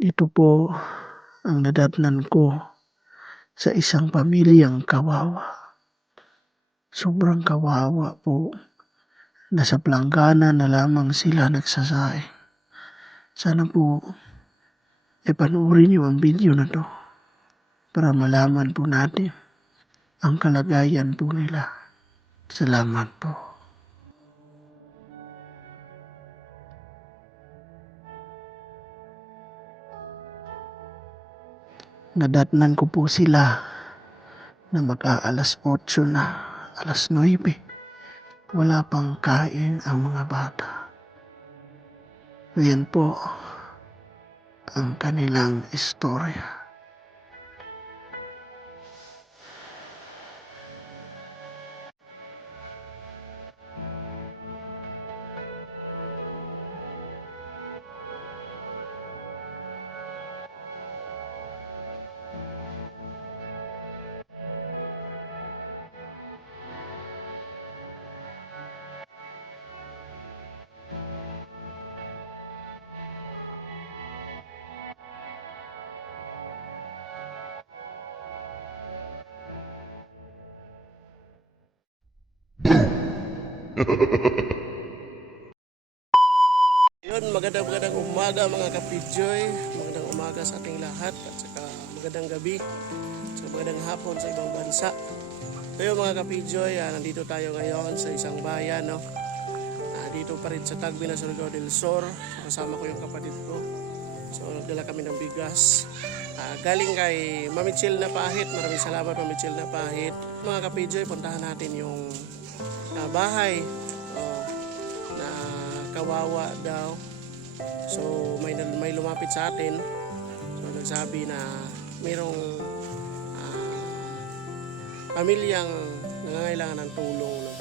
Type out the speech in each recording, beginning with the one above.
Ito po ang nadatnan ko sa isang pamilyang kawawa. Sobrang kawawa po. Nasa planggana na lamang sila nagsasaing. Sana po panoorin niyo ang video na 'to para malaman po natin ang kalagayan po nila. Salamat po. Nadatnan ko po sila na mag-aalas 8 na, 9:00. Wala pang kain ang mga bata. Yan po ang kanilang istorya. Yun, magandang umaga mga kapidjoy. Magandang umaga sa ating lahat at saka magandang gabi at magandang hapon sa ibang bansa. Kaya mga kapidjoy, nandito tayo ngayon sa isang bayan, no? Dito pa rin sa Tagbi na Surigao del Sur. Kasama ko yung kapatid ko. So nagdala kami ng bigas. Galing kay Mami Chill na Pahit. Maraming salamat Mami Chill na Pahit. Mga kapidjoy, puntahan natin yung bahay na kawawa daw. So may lumapit sa atin. So nagsabi na mayroong pamilyang nangangailangan ng tulong, no?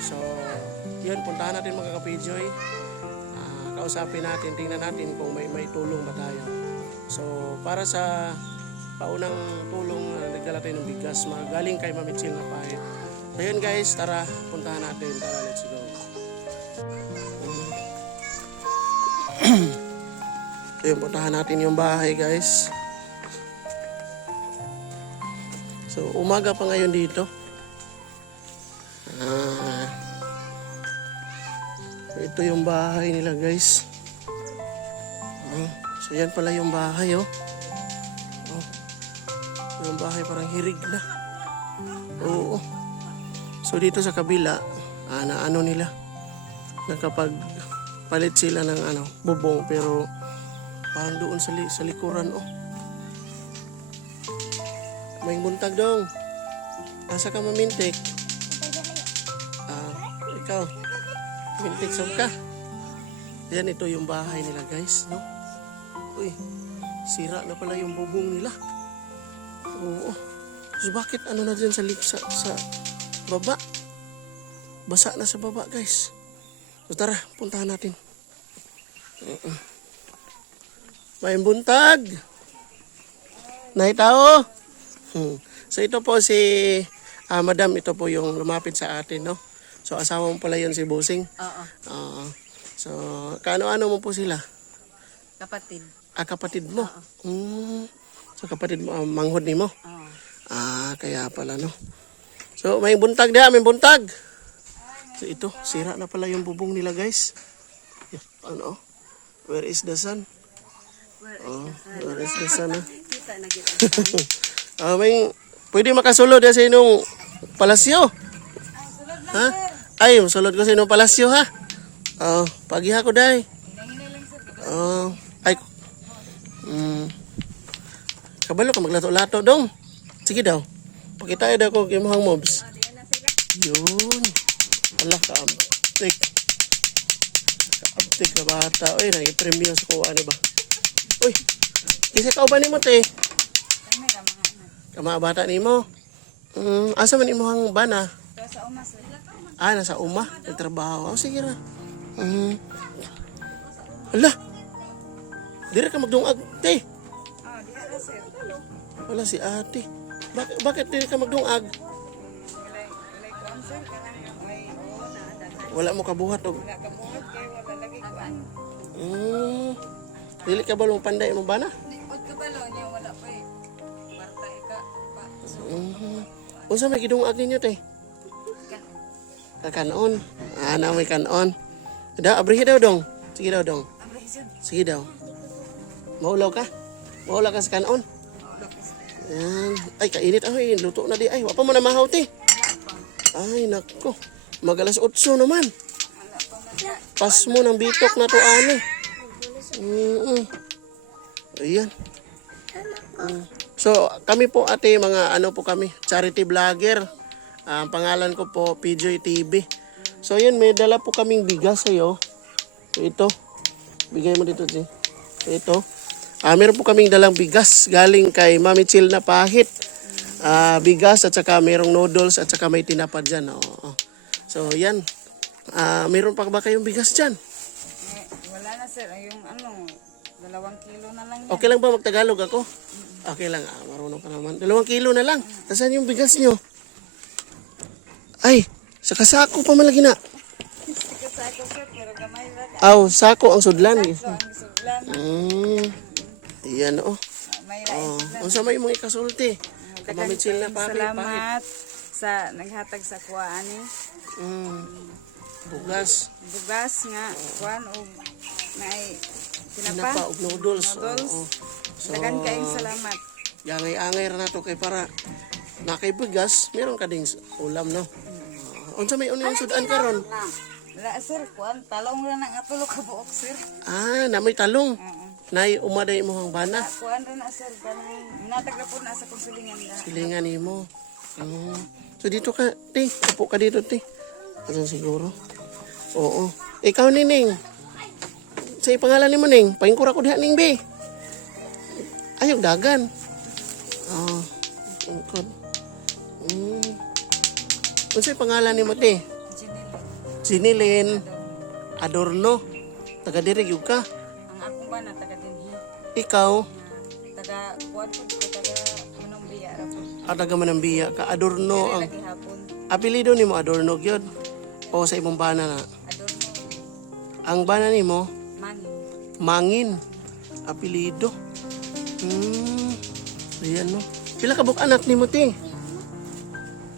So yun, puntahan natin mga kapidjoy. Kausapin natin, tingnan natin kung may tulong ba tayo. So para sa paunang tulong, nagdala tayo ng bigas galing kay Mami Chill na Pahit. So yun guys, tara puntahan natin. Tara, let's go. Ayun, puntahan natin yung bahay guys. So umaga pa ngayon dito. Ito yung bahay nila guys. So yan pala yung bahay, oh. Yung bahay parang hirig na. Oo. So dito sa kabila, na ano nila, nakapagpalit sila ng bubong, pero parang doon sa likuran, oh. May buntag dong. Asa ka mamintik? Ikaw. Mintik ka. Yan, ito yung bahay nila guys, no? Uy, sira na pala yung bubong nila. Oo. So bakit ano na dyan sa baba? Basa na sa baba guys. So tara, puntahan natin. May buntag. Naitao. So ito po si Madam, ito po yung lumapit sa atin, no? So asawa mo pala yun si Bossing? Oo. So kaano-ano mo po sila? Kapatid. Kapatid mo? So kapatid mo, manghod ni mo? Kaya pala, no? So may buntag diha, may buntag. So ito, sira na pala yung bubong nila guys. Ano? Where is the sun? Where is the sun? Kita na kita. Pwede makasulod sa inyong palasyo. Ha? Ay, masulod ko sa inyong palasyo, ha? Pagiha ko dahi. Ay, kabalo ka maglato-lato dong. Sige daw. Pakita daw ko yung mga mobs. Yun. Allah ka abtik. Abtik na bata. Uy, nag-premium sa kuha, ano ba? Uy, isa ka ba ni mo, te? Kama bata ni mo. Asa man imuhang bana? Sa umas. Nasa uma. Nagtrabaho. Sige na. Ala. Dira ka magdungag, te. Wala si ate. Bakit dira ka magdungag? Wala mo kabuhat, og. Dili ka ba mong panday mo bana? Huwag ka balo niya, wala pa eh. Kwarta ika. So, Unsa may gidungag ninyo te? Kanon. Na may kanon. Da abrihi daw dong. Sige daw dong. Sige daw. Maulaw ka? Maulaw ka sa kanon? Ayan. Ay, kainit ay. Luto na di. Ay, wapa mo na mahaw te. Ay, nako. Magalas 8 naman. Pas mo ng bitok na to, ani. Ayan. So, kami po ate, mga ano po kami, charity vlogger. Ang pangalan ko po, PJ TV. So, yun, may dala po kaming bigas sa'yo. So, ito. Bigay mo dito, G. So, ito. Meron po kaming dalang bigas galing kay Mami Chill na pahit. Bigas at saka mayroong noodles at saka may tinapad dyan. Oo. So, yan. Mayroon pa ba kayong bigas dyan? wala na sir, yung 2 kilo na lang yan. Okay lang ba magtagalog ako? Okay lang. Marunong ka naman. 2 kilo na lang. Nasaan yung bigas nyo? Ay, sa kasako pa malagi na. Kasako sir, pero gamay lang. Sako ang sudlan. So, ang isuglan. Iyan May rais. Unsa may mga ikasulti? Mami Chill na pahit. Salamat sa naghatag sa kuwaani. Bugas. Bugas nga, kuwan o may Tinapa tinapa. ug noodles. Noodles. Oo. So, Dagan kaayong salamat. Yangay-angay ra nato kay para nakay bigas, meron ka ding ulam no. Unsa may unyong sudan karon? Wala sir, kuwan, talong ra nang atulo ka buok sir. Na may talong. Nay umaday mo ang bana. Kuwan ra na sir, kanang minatag ra po na sa konsulingan na. Silingan nimo. So dito ka, te. Upo ka dito, te. Asan siguro? Oo. Ikaw nining. Sa pangalan nimo ning, paingkura ko diha ning be. Ayog dagan. Tungkod. Unsay pangalan nimo te? Jinilin Adorno. Taga diri gyud ka. Ang akong bana taga dinhi. Ikaw, Taga kuwan po taga Manumbiya ra po. taga Manambiya ka. Adorno ang Lagi hapon. apelyido nimo Adorno gyud. O sa imong bana na. Adorno Ang bana nimo mani. Mangin. Apelyido. Ayan no. Pila ka buk anak nimo te?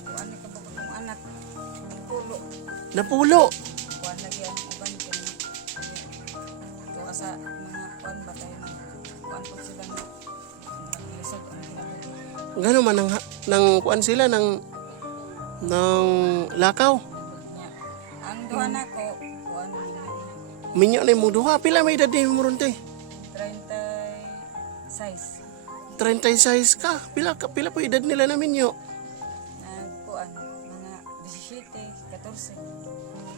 Kuwan ni kabuk akong anak. Pulo. Napulo. Kuwan lagi ang uban ko. Ito sa mga kuwan ba tayo ng kuwan po sila ng lisod ang ginagawa. Gano man nang kuan sila ng lakaw. Nya. Ang duha na ko, kuwan Minyo na imong duha. Pila may edad nimo ron te? 36. 36 ka. Pila po edad nila na minyo? Kuwan, mga 17, 14.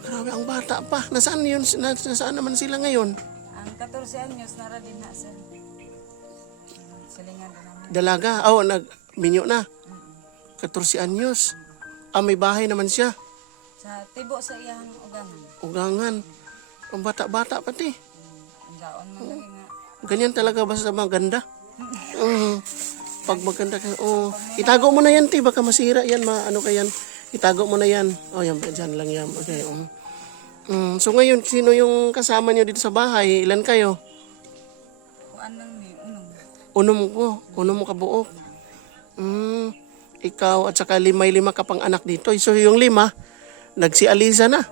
Grabe ang bata pa. Nasaan yun? Nasaan naman sila ngayon? Ang 14 anyos nara din na sir. Silingan din namin. Dalaga. Minyo na. 14 anyos. May bahay naman siya. Sa tibo sa iyang ugangan. Ugangan. Ang bata-bata pati. Ang gaon man lagi nga. Ganyan talaga basta maganda. Pag maganda ka, itago mo na yan, te. Baka masira yan, ano ka yan. Itago mo na yan. Yan, dyan lang yan. Okay, So ngayon, sino yung kasama nyo dito sa bahay? Ilan kayo? Kuan lang ni Unom mo kabuok. Ikaw at saka 5 ka pang anak dito. So yung 5, nagsialisa na.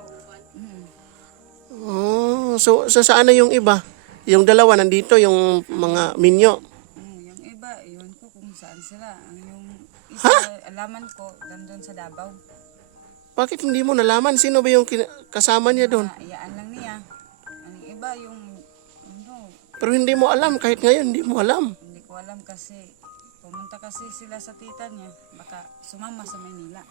So saan na yung iba? Yung 2 nandito, yung mga minyo. yung iba, iwan ko kung saan sila. Yung isa, alaman ko, nandun sa Davao. Bakit hindi mo nalaman? Sino ba yung kasama niya doon? Iyaan lang niya. Ang iba, yung, Pero hindi mo alam. Kahit ngayon, hindi mo alam. hindi ko alam kasi, pumunta kasi sila sa tita niya. Baka sumama sa Maynila.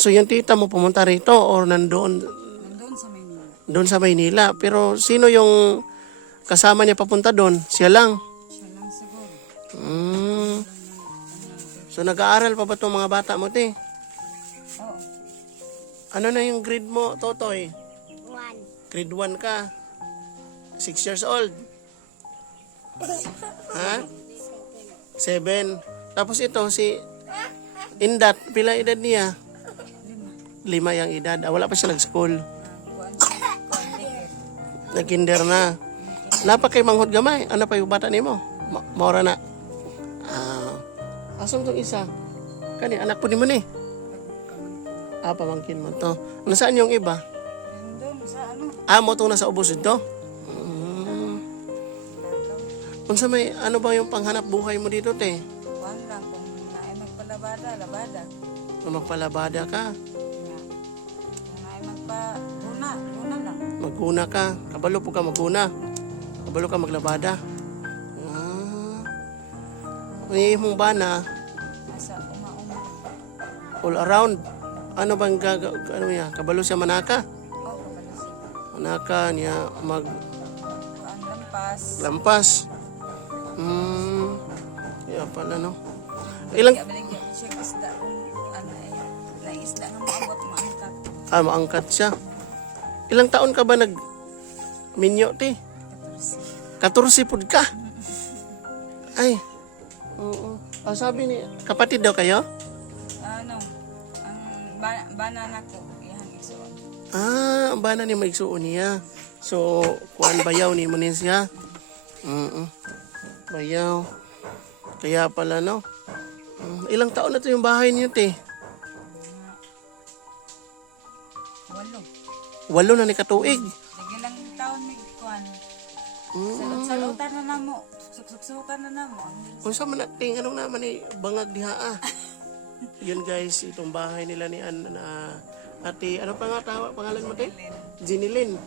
So yung tita mo pumunta rito or nandoon? Nandun sa Maynila. Doon sa Maynila. Pero sino yung kasama niya papunta doon? Siya lang. Siya lang siguro. So nag-aaral pa ba itong mga bata mo, te? Oo. Ano na yung grade mo, Totoy? 1. Grade 1 ka. 6 years old. Ha? 7. Tapos ito, si Indat, pila edad niya? 5 yung edad. Wala pa siya nag-school. Kuan dikit. Nag-kinder na. Napa kay manghod gamay. Ano pa yung bata nimo? Maura na. Asam tong isa? Kani anak po nimo ni. Pamangkin mo to. Nasaan yung iba? Doon sa ano? Mo to nasa ubos ito. Unsa may ano ba yung panghanap buhay mo dito, te? Kuan lang kung naay magpalabada, labada. Kung magpalabada ka, Kung naay magpa-una lang. maguna ka. Kabalo po ka maguna. Kabalo ka maglabada. May mong bana, Nasa uma-uma. all around. Ano bang ano niya? Kabalo siya manaka. Kabalas. Manaka niya Kuan lampas. lampas. Kaya pala no. Ilang Baligya siya isda kung ano ay na isda nga maabot maangkat. maangkat siya. Ilang taon ka ba nag minyo, te? 14 pud ka. Ay. Oo. Sabi ni kapatid daw kayo? Ano? Ang banana ko iyan isuon. Ang bana ni maigsuon niya. So, kuan bayaw ni mo ni siya. Bayaw. Kaya pala no. Ilang taon na to yung bahay niyo, te? 8. 8 na ni katuig. Sige lang taon may kuan. Salutan na namo. Suksuksukan na namo. Kung sa man nating anong naman ni bangag diha Yun guys, itong bahay nila ni ate, ano pa nga pangalan mo, te? Jinilin.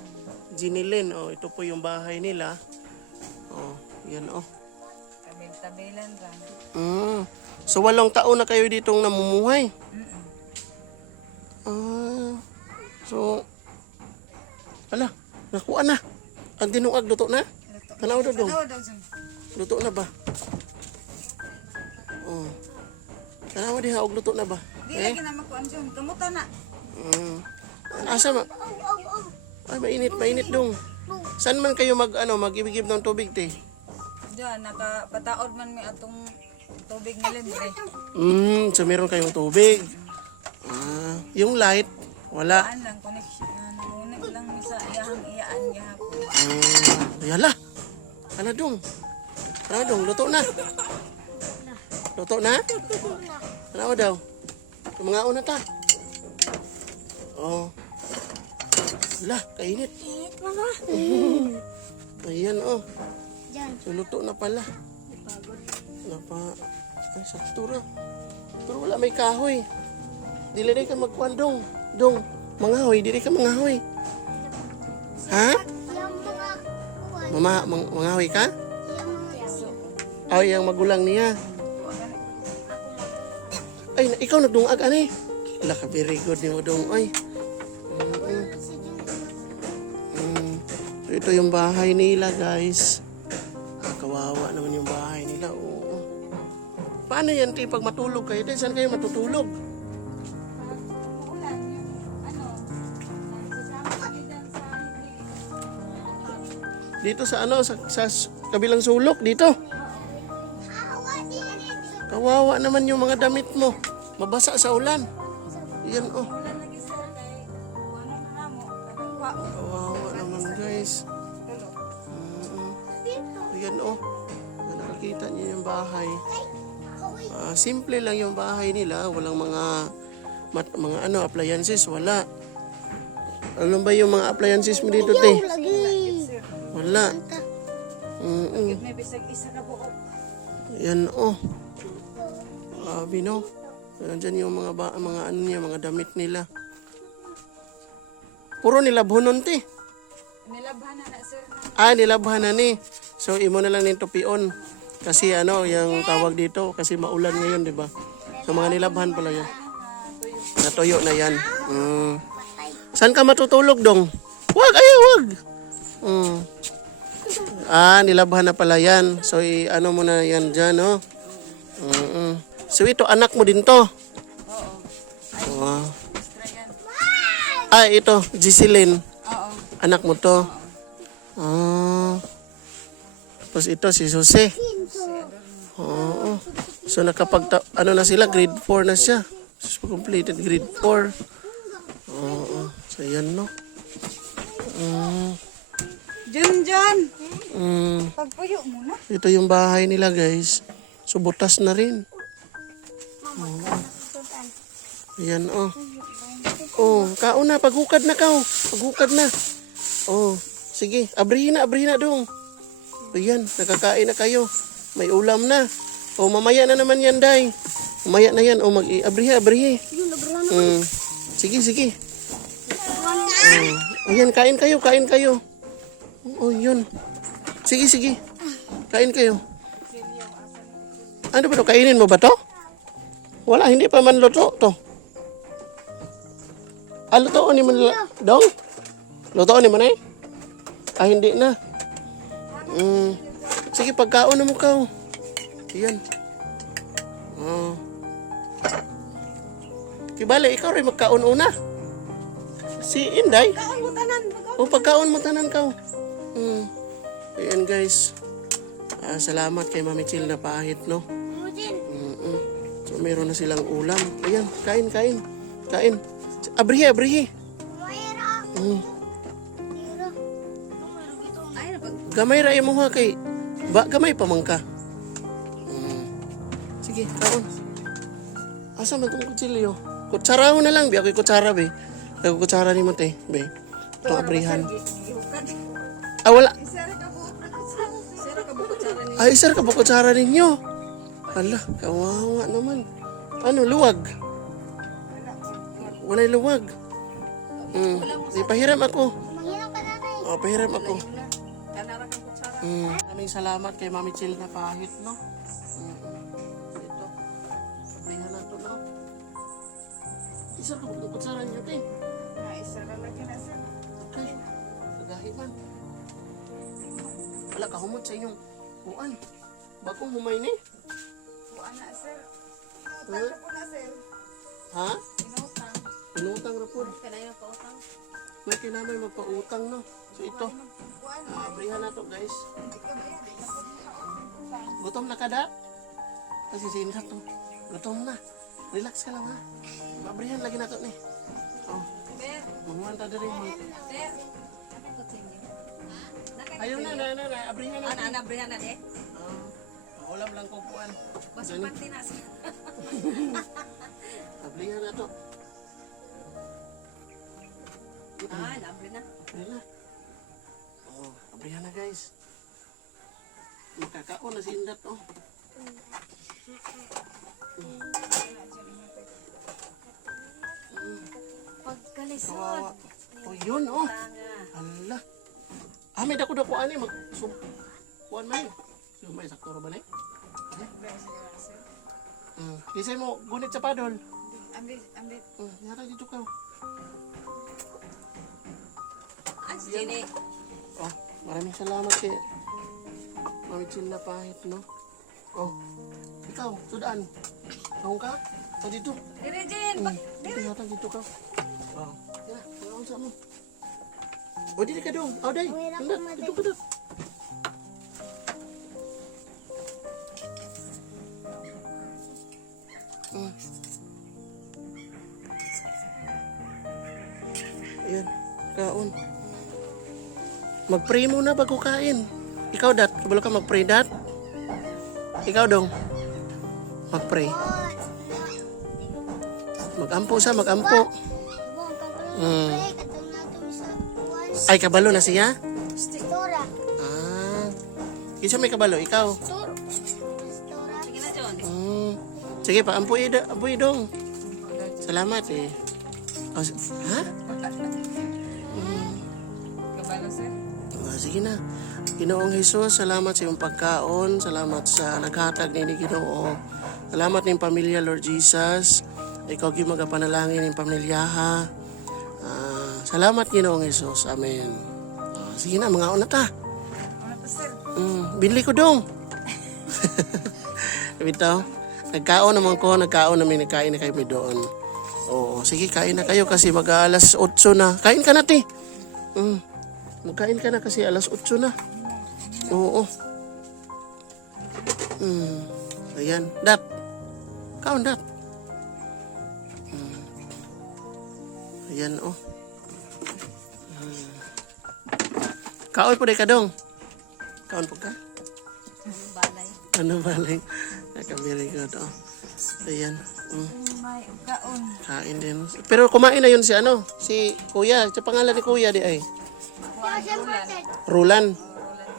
Jinilin, ito po yung bahay nila. Yan Tabil-tabilan lang. So 8 taon na kayo ditong namumuhay. So ala, nakuha na. Ang dinuag luto na? Tanaw daw dong. Luto na ba? Tanaw diha og luto na ba? Di lagi na makuan dyan. Kamuta na. Asa ma? Ay mainit dong. Saan man kayo mag-ibigib ng tubig, te? Diyan, nakapataod man may atong tubig na libre. So meron kayong tubig. Yung light, wala. Saan lang, connection. Namunig lang sa iyahang-iyaan gihapon. Yala. Ano dong? Luto na. Luto na? Ano daw? Mga una ta. Lah, kainit. Ayan, So, luto na pala. Ay, sakto ra. Pero wala may kahoy. Dili ka magkuhan, dong. Dong, mangahoy. Dili ka mangahoy. Ha? Mangahoy ka? Yung magulang niya. Ay, ikaw nagdungag, ani? Wala ka, very good ni mo, dong. Ay. So, ito yung bahay nila, guys. Kawawa naman yung bahay nila. Oo. Paano yan, te? Pag matulog kayo, te, saan kayo matutulog? Ulan, yung sasama kami dyan sa Dito sa sa kabilang sulok, dito. Kawawa naman yung mga damit mo. Mabasa sa ulan. Yan, ulan lagi sir kay ano na namo. Kawawa naman, guys. Yan, nakakita niyo yung bahay. Simple lang yung bahay nila. Walang mga appliances. Wala. Ano ba yung mga appliances mo dito, te? Wala. May bisag isa ka buok. Yan, Grabe, no? Nandyan yung mga damit nila. Puro nilabhonon, te. Nilabhan na sir. Nilabhan na ni. So, imo na lang nito pion. Kasi yung tawag dito, kasi maulan ngayon, di ba? So, mga nilabhan pala yan. Natuyo na yan. Saan ka matutulog, dong? Wag! Nilabhan na pala yan. So, mo na yan dyan, no? So, ito, anak mo din to. Oo. Ito, Giseline. Oo. Anak mo to. Tapos ito, si Jose. Oo. So, na sila, grade 4 na siya. So, completed grade 4. Oo. So, yan, no? John! Pagpuyo muna. Ito yung bahay nila guys. So butas na rin. Ayan oh. Oh, kaon na. Paghukad na kao. Paghukad na. Oh, sige. Abrihin na dong. Ayan, nakakain na kayo. May ulam na. Oh, mamaya na naman yan, day. Mamaya na yan. Oh, abrihi. Sige. Oh, ayan, kain kayo. Oh, yun. Sige. Kain kayo. Ano ba to? Kainin mo ba to? Wala, hindi pa man luto to. Lutoon ni mo dong? Lutoon ni mo na eh? Hindi na. Sige, pagkaon na mo ka. Ayan. Kibali, ikaw rin magkaon una. Si Inday. Pagkaon mo tanan ka. Ayan guys. Salamat kay Mami Chil na pahit, no? So, meron na silang ulam. Ayan, kain. Abrihi. Gamay ra mo ha kay gamay pa man ka. Sige, kaon. Asa man tong kutsilyo? Kutsara na lang, bi ako kutsara be. Ako kutsara ni mo te, be. Ito abrihan. Wala. Ay, sir, kabukutsara ninyo. Hala, kawawa naman. Ano, luwag? Wala'y luwag. Di, pahiram ako. Pahiram ako. Maraming salamat kay Mami Chil na pahit, no? Ito. Sabihan na ito, no? Isa ka bukutsara niyo, te. Isa na lagi na sir. Okay. Sagahin man. Wala, kahumot sa inyong buwan. Bakong humay ni? Buwan na sir. Inutang po na sir. Ha? Inutang. Inutang ra po. Kailangan pautang. May kinamay magpautang, no? So ito, Buwan na. abrihan na to guys. Gutom na ka, Dat? Kasi sinat to. Gutom na. Relax ka lang, ha? Abrihan lagi na to, ni. Oh, Sir. manuwan ta diri mo. Sir. Ano ko sa inyo? Ayaw na, abrihan na. Anabrihan na de. Ulam lang kupuan. Basta panty na sir. Abrihan na to. Nabre na. Abrihan na. Oh, abrihan na guys. Makakaon na si Indat, oh. Pagkalisod. Kawawa. Oh, yun, oh. Hala. May dako-dako ani mag kuan may. Yung may sakto ra ba ni? Kisay mo gunit sa padol. Ambit. Yara dito ka. Sini. Oh, maraming salamat kay Mami Chil na pahit, no? Oh, ikaw, sudaan. Kahong ka? Dito. Dire Jin. Dito yata, dito ka. Oh, tira, pagkaon sa mo. O, dito ka dong. O, day. Dito ka dong. Ayan, kaon. Mag-pray muna bago kain. Ikaw, Dat. Kabalo ka mag-pray, Dat. Ikaw, dong. Mag-pray. Mag-ampo sa, mag-ampo. Ay, kabalo na siya? Kisa may kabalo, ikaw. Sige na John. Sige pa, ampuy dong. Salamat eh. Oh, ha? Kabalo sir. Sige na. Ginoong Jesus, salamat sa iyong pagkaon. Salamat sa naghatag ni Ginoo. Salamat ng pamilya, Lord Jesus. Ikaw yung magapanalangin ng pamilya, ha. Salamat, Ginoong Jesus. Amen. Sige na, mga una ta. Ano pa sir? Binili ko dong. Bitaw. Nagkaon naman nagkain na kayo doon. Oo, sige, kain na kayo kasi mag-alas 8 na. Kain ka na, ti. Magkain ka na kasi alas 8 na. Oo. Ayan. Dat. Kaon, Dat. Ayan, oh. Kaoy po day ka dong. Kaon po ka? balay. Ano baling? Very good. Oh. Ayan. May ugaon. Kain din. Pero kumain na yun si ano? Si Kuya. Sa pangalan ni Kuya di ay? Kuan ulan. Rulan. Ulan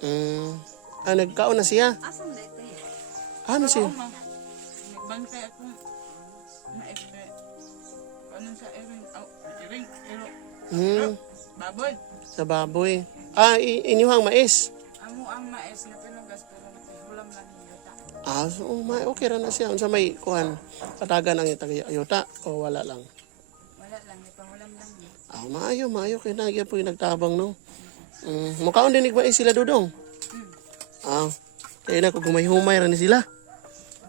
namin. Nagkaon na siya. Asan na ito eh? Ano siya? Nagbantay ako. Na-epe. Ano sa iring, baboy. Sa baboy. Inyuhang mais. Amo ang mais na pinugas pero nakihulam lang yung yuta. So okay ra na siya. Unsa may kuhan? Katagan ang ayuta o wala lang? Wala lang, may pangulam lang yun. Maayo. Kaya nagyan po yung nagtabang, no? Mukaon din mais sila, Dudong. Kaya na kung humay ra ni sila.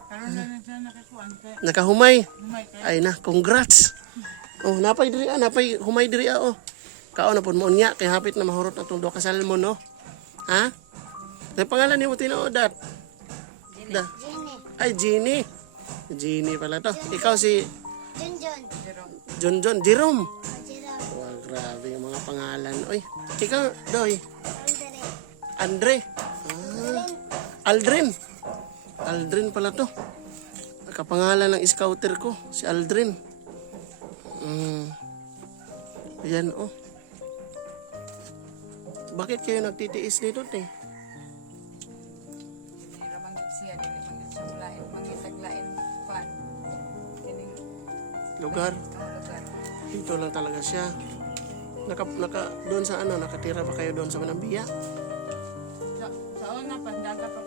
Karoon na na siya nakakuan kaya Nakahumay. humay kaya. Ay na, congrats. Napay diri napay humay diri Kaon na pud mo unya kay hapit na mahurot na tong duha ka salmon, no? Ha? May pangalan ni mo tinuodat? Ay, Jeannie. Jeannie pala to. Ikaw si John Jerome. Wow, grabe yung mga pangalan. Oy, ikaw, Doy. Andre. Aldrin. Aldrin pala to. Kapangalan ng scouter ko, si Aldrin. Ayan, oh. Bakit kayo nagtitiis nito, te? Dinira manggit siya, dili manggit siya lain, mangitaglain pan. Kining Lugar. lugar. Dito lang talaga siya. Doon sa nakatira ba kayo doon sa Manambiya? Sa una pandaga pa.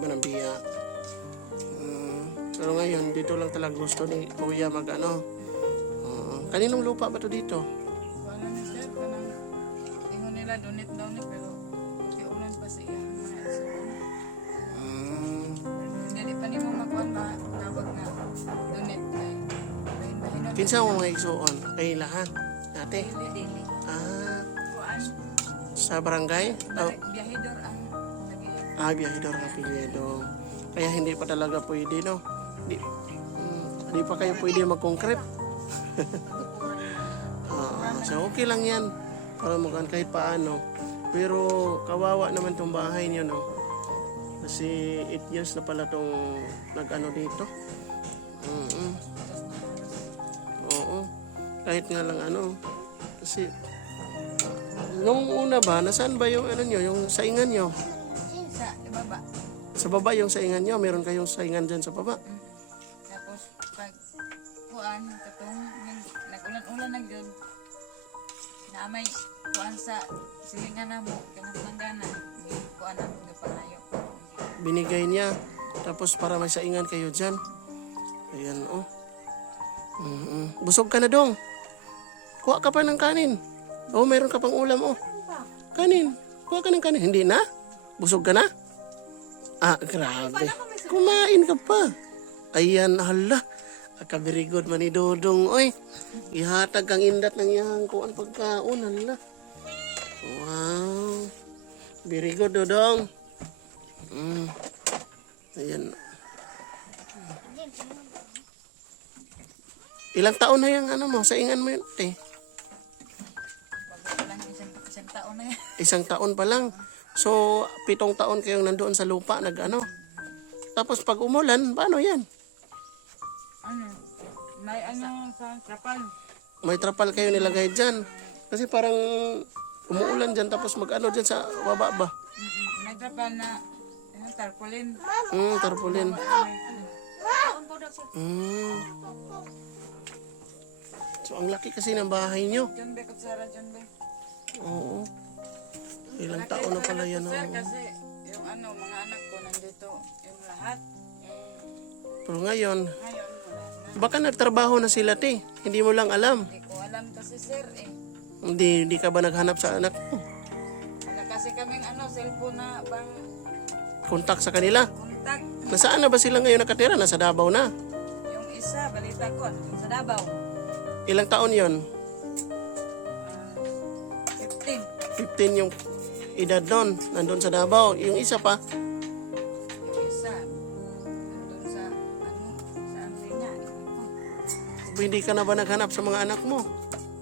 Manambiya. Pero ngayon, dito lang talaga gusto ni Kuya kaninong lupa ba to dito? Wala ni sir, kanang ingon nila donate daw ni pero kiulan pa siya mga isuon. Dili pa nimo makuan ba tawag nga donate kay bahin-bahinon. Kinsa mo mga igsuon? Kay lahat. Ate? Dili. Kuan Sa barangay? biyahidor ang lagi. Biyahidor ng Pinedo. Kaya hindi pa talaga pwede, no? Di pa kayo pwede mag-concrete. So okay lang yan para makan kahit paano, pero kawawa naman tong bahay niyo, no? Kasi 8 years na pala tong nag-ano dito. Oo, kahit nga lang kasi nung una ba nasaan ba yung nyo, yung saingan nyo? Sa ibaba. Sa baba yung saingan nyo, meron kayong saingan dyan sa baba. Tapos pag kuan katong nag-ulan-ulan na gyud. Na may kuan sa silingan namo kanang langgana. Kuan na mo palayo. Binigay niya, tapos para may saingan kayo dyan. Ayan, oh. Busog ka na, Dong. Kuha ka pa ng kanin. Meron ka pang ulam, oh. Kanin. Kuha ka ng kanin. Hindi na? Busog ka na? Grabe. Kumain ka pa. Ayan, hala. Very good man ni Dodong. Oy, ihatag kang indat ng iyang kuan pagkaon, hala. Wow. Very good, Dodong. Ayan. Ilang taon na yung mo, saingan mo yun, te? Wag lang isang taon na yan. Isang taon pa lang. So, 7 taon kayong nandoon sa lupa, Tapos pag umulan, paano yan? May sa trapal. May trapal kayo nilagay dyan. Kasi parang umuulan dyan, tapos dyan sa baba ba? May trapal na tarpaulin. Tarpaulin. So, ang laki kasi ng bahay nyo. John Be, kutsara John Be. Oo. Ilang taon na pala yan. Sir, kasi yung mga anak ko nandito, yung lahat. Pero ngayon, Ngayon, wala na. baka nagtrabaho na sila, te. Hindi mo lang alam. Hindi ko alam kasi sir eh. Hindi ka ba naghanap sa anak mo? Wala kasi kaming cellphone na bang Kontak sa kanila. kontak. Nasaan na ba sila ngayon nakatira? Nasa Davao na. Yung isa, balita ko, sa Davao. Ilang taon yon? 15. 15 yung edad nun. Nandun sa Davao. Yung isa pa, Yung isa, nandun sa, sa Andrea. hindi ka na ba naghanap sa mga anak mo?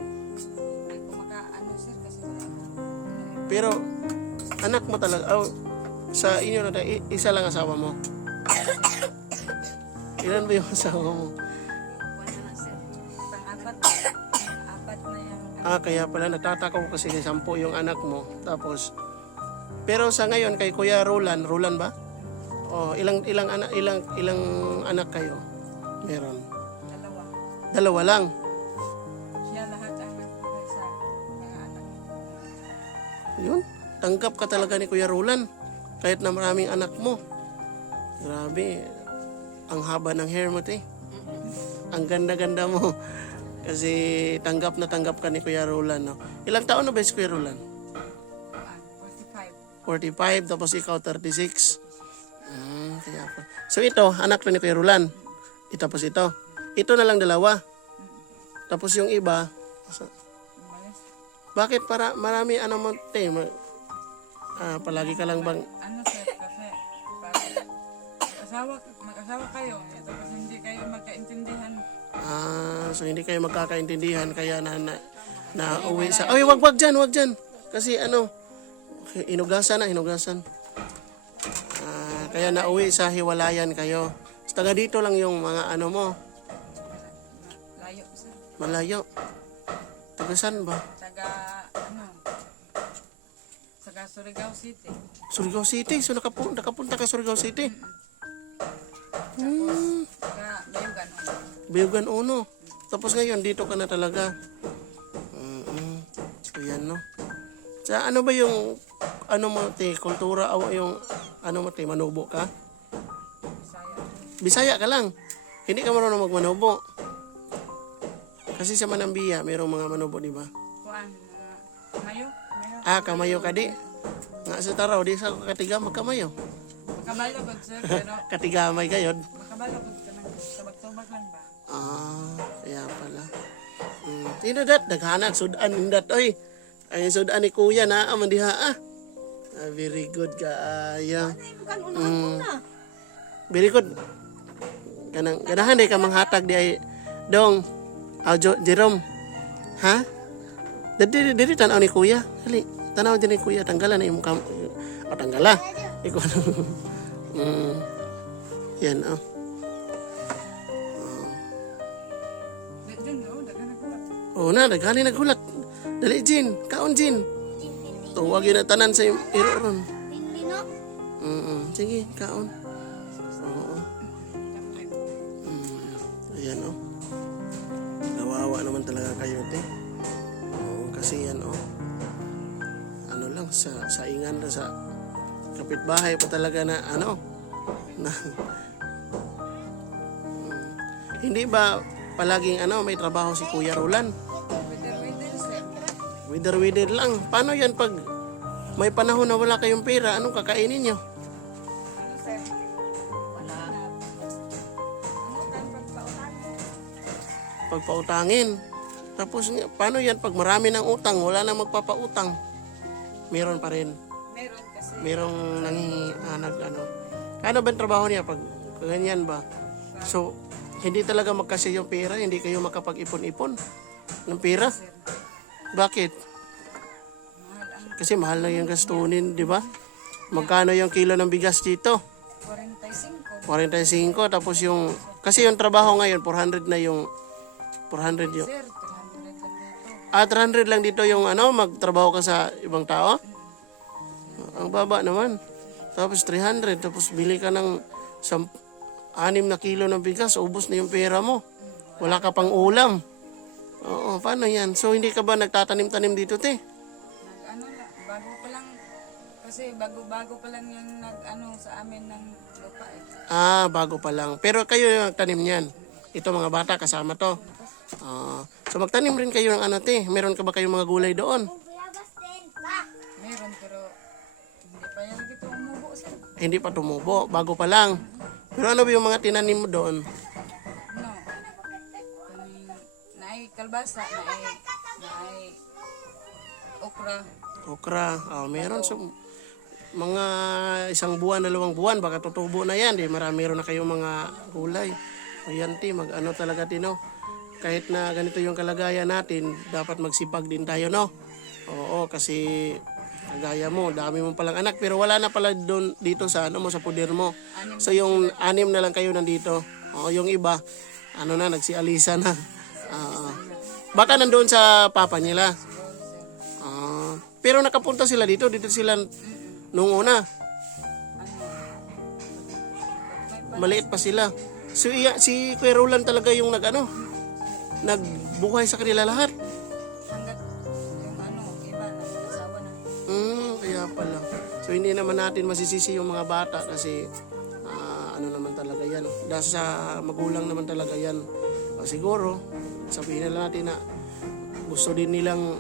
Hindi ko sir, kasi wala ko. Pero, Anak mo talaga. Oh, sa inyo na isa lang asawa mo. Ilan ba yung asawa mo? Wala na sir. Pang-apat. Apat na yan. Kaya pala natataka ko kasi 10 yung anak mo. Tapos, pero sa ngayon kay Kuya Roland ba? Oh, ilang anak kayo? Meron. Dalawa. Dalawa lang. Siya lahat ang nagpapay sa mga anak. Yun. Tanggap ka talaga ni Kuya Roland. Kahit na maraming anak mo. Grabe. Ang haba ng hair mo, te. Ang ganda-ganda mo. Kasi tanggap na tanggap ka ni Kuya Roland, no? Ilang taon na ba si Kuya Roland? 45, 45. tapos ikaw 36. Kaya pa. So ito, anak na ni Kuya Roland. Tapos ito. Ito na lang dalawa. Tapos yung iba, Umalis. bakit para marami ano mo, te? Palagi ka lang bang Ano sir, kasi pag mag-asawa kayo, tapos hindi kayo magkaintindihan. so hindi kayo magkakaintindihan kaya na uwi sa... Ay, wag dyan. Kasi ano, hinugasan. Kaya nauwi sa hiwalayan kayo. Taga dito lang yung mga ano mo, Layo sir. malayo. Taga saan ba? Taga Surigao City. Surigao City. So nakapunta ka Surigao City. Taga Bayugan. Bayugan Uno. Tapos ngayon dito ka na talaga. So yan, no. Sa ano ba yung ano mo, te, kultura o yung ano mo, te, manubo ka? Bisaya. Bisaya ka lang. Hindi ka marunong magmanubo. Kasi sa Manambiya, mayroong mga manubo, di ba? Kuan, Kamayo. Kamayo ka di. Nga sa taraw, di sa katiga magkamayo. Makabalo po sir, pero Katigamay kayo. makabalo po ka ng tabag-tubag lang ba? Kaya pala. Sino dat? Naghanag, sudan indat. Oy, ay sudan ni kuya na amandiha very good ka. Very good. Ganahan day ka manghatag di ay dong. Jerome. Ha? Dili tanaw ni kuya. Hali, tanaw din ni kuya, tanggalan na imong tanggala. Ikaw na. Yan, Dun, dagan nagkulat. Dagani naghulat. Dali, Jin. Kaon, Jin. Tuwag yun na tanan sa iro ron. Sige, kaon. Oo. Ayan, Nawawa naman talaga kayo, te. Kasi yan, ano lang, sa saingan na sa kapitbahay pa talaga na, na, hindi ba palaging, may trabaho si Kuya Roland? Wither, sir. Wither lang. Paano yan pag may panahon na wala kayong pera? Anong kakainin nyo? Ano, sir? Wala. Ano kan pagpautan? Pagpautangin. Tapos, paano yan pag marami ng utang? Wala nang magpapautang. Meron pa rin. Meron kasi. Merong Ano ba ang trabaho niya pag ganyan ba? So, hindi talaga magkasya yung pera, hindi kayo makapag-ipon-ipon ng pera. Sir, Bakit? mahal ang Kasi mahal na yung gastunin, di ba? Magkano yung kilo ng bigas dito? 45. 45, tapos kasi yung trabaho ngayon, 400 na yung, 400 yung, Sir, 300 lang dito. 300 lang dito yung magtrabaho ka sa ibang tao? Ang baba naman. Tapos 300, tapos bili ka ng 6 na kilo ng bigas, ubos na yung pera mo. Wala ka pang ulam. Oo, paano yan? So hindi ka ba nagtatanim-tanim dito, te? Nag-ano lang, bago pa lang, kasi bago pa lang yung sa amin ng lupa Bago pa lang. Pero kayo yung nagtanim niyan. Ito mga bata, kasama to. So magtanim rin kayo ng te. Meron ka ba kayong mga gulay doon? Meron, pero hindi pa yan dito umubo, sir. Hindi pa tumubo, bago pa lang. Pero ano ba yung mga tinanim mo doon? No. Naay kalbasa, naay okra. Okra. Meron sa mga 1 buwan, 2 buwan, baka tutubo na yan. Meron na kayong mga gulay. Ayan, te, talaga, Tino. Kahit na ganito yung kalagayan natin, dapat magsipag din tayo, no? Oo, kasi Kagaya mo, dami mo palang anak pero wala na pala doon dito sa ano mo sa puder mo. Anim So yung 6 na lang kayo nandito. O yung iba ano na nagsialisa na. Ah, baka nandoon sa papa nila. Pero nakapunta sila dito sila nung una. Maliit pa sila. So si Kuya Roland talaga yung nagbuhay sa kanila lahat. hanggat yung iba nag-asawa na. Kaya pala. So hindi naman natin masisisi yung mga bata kasi ano naman talaga yan. Dahil sa magulang naman talaga yan. Siguro, sabihin na natin na gusto din nilang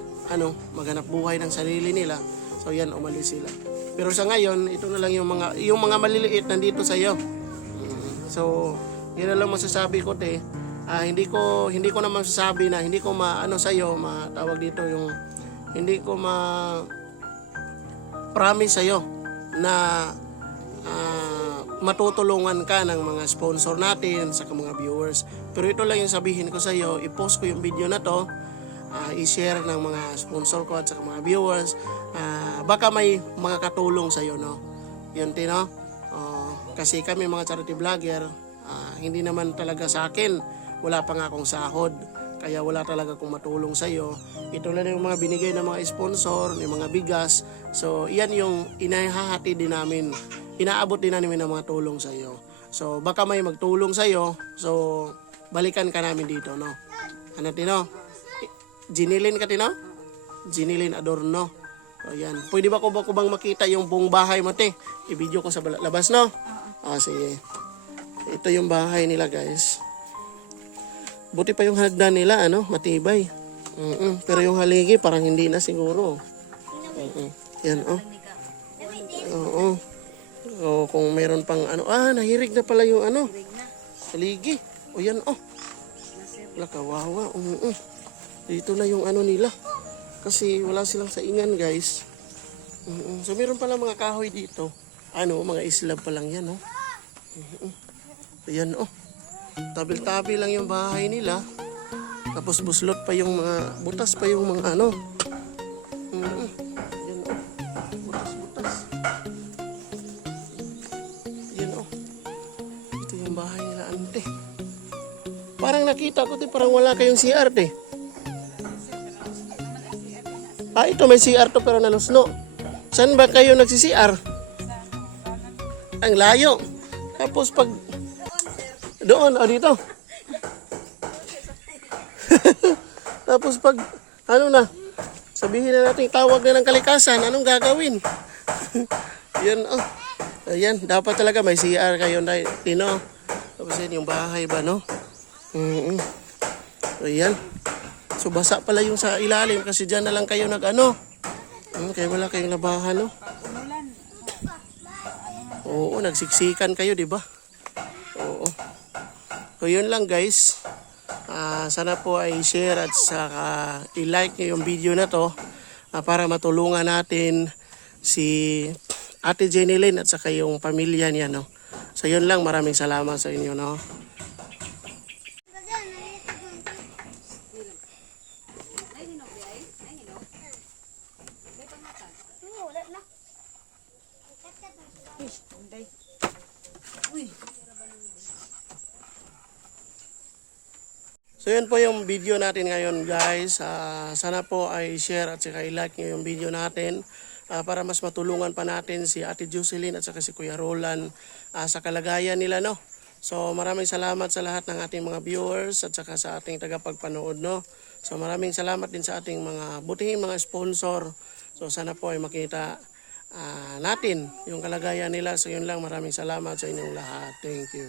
maghanap buhay ng sarili nila. So yan, umalis sila. Pero sa ngayon, ito na lang yung mga maliliit nandito sa iyo. So, yun na lang masasabi ko, te. Hindi ko naman masasabi na hindi ko sa iyo, matawag dito yung hindi ko promise sa iyo na matutulungan ka ng mga sponsor natin sa mga viewers. Pero ito lang yung sabihin ko sa iyo, i-post ko yung video na to, i-share ng mga sponsor ko at sa mga viewers. Baka may mga katulong sa iyo, no? Yun, no? Kasi kami mga charity vlogger, hindi naman talaga sa akin, wala pa nga akong sahod. Kaya wala talaga akong matulong sa iyo. Ito lang yung mga binigay ng mga sponsor, yung mga bigas. So, yan yung inahahati din namin. Inaabot din namin ng mga tulong sa iyo. So, baka may magtulong sa iyo. So, balikan ka namin dito, no? Ano, Tino? Jinilin ka, Tino? Jinilin Adorno. O, yan. Pwede ba ko bang makita yung buong bahay mo, te? I-video ko sa labas, no? Sige. Ito yung bahay nila, guys. Buti pa yung hagdan nila, matibay. Pero yung haligi parang hindi na siguro. Yan, Oo. Kung meron pang nahirig na pala yung haligi. O yan, Wala, kawawa. Dito na yung nila. Kasi wala silang saingan, guys. So meron pala mga kahoy dito. Mga islab pa lang yan, Ayan, tabil-tabil lang yung bahay nila. Tapos buslot pa yung mga, butas pa yung mga Ayan, butas-butas. Ayan, ito yung bahay nila, ante. Parang nakita ko, parang wala kayong CR, te. Ito may CR to pero nalusno. Saan ba kayo nagsi-CR? Ang layo. Tapos pag doon, dito. Tapos pag, sabihin na natin, tawag na ng kalikasan, anong gagawin? Yan, Ayan, dapat talaga may CR kayo, Tino. Tapos yan, yung bahay ba, no? Ayan. So, basa pala yung sa ilalim kasi dyan na lang kayo kaya wala kayong labahan, no? Oo, nagsiksikan kayo, di ba? Oo. So yun lang, guys. Sana po ay share at saka i-like nyo yung video na to para matulungan natin si Ate Jenny Lynn at saka yung pamilya niya, no? So yun lang, maraming salamat sa inyo, no? So yun po yung video natin ngayon, guys. Sana po ay share at saka i-like nyo yung video natin para mas matulungan pa natin si Ate Jocelyn at saka si Kuya Roland sa kalagayan nila, no? So maraming salamat sa lahat ng ating mga viewers at saka sa ating tagapagpanood, no? So maraming salamat din sa ating mga butihing mga sponsor. So sana po ay makita natin yung kalagayan nila. So yun lang, maraming salamat sa inyong lahat. Thank you.